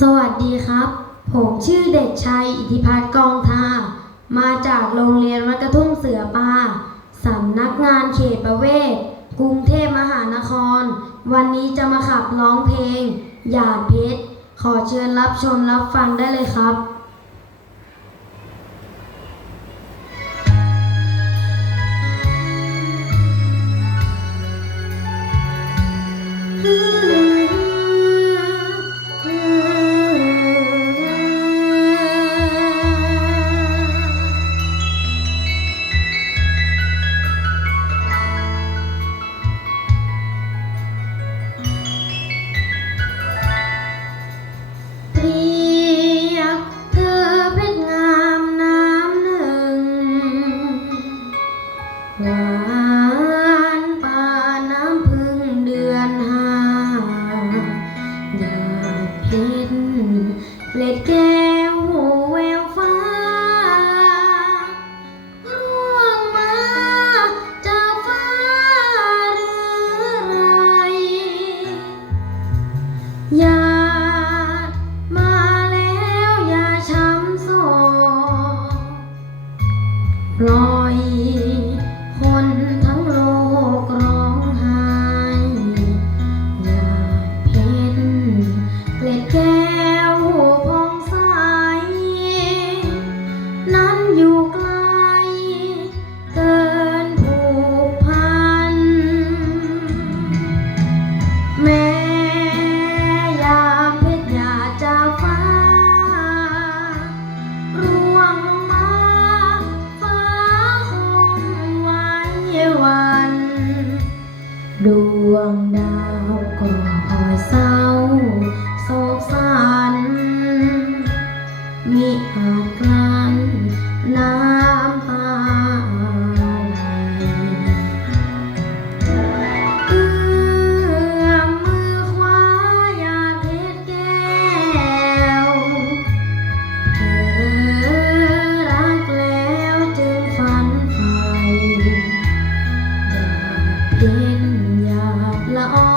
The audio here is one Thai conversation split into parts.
สวัสดีครับ ผมชื่อเด็กชายอิทธิพัฒน์กองทา มาจากโรงเรียนวัดกระทุ่มเสือปาสำนักงานเขตประเวศ กรุงเทพมหานคร วันนี้จะมาขับร้องเพลง หยาดเพชร ขอเชิญรับชมรับฟังได้เลยครับ 来。 ดวงดาวก็คอยเศร้าโศกสันมิอาจกลั้นน้ำตาเอื้อมมือคว้ายาเพชรแก้วเธอรักแล้วจึงฝันใฝ่อากเย็น 老。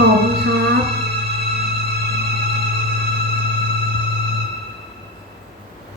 ขอบคุณครับ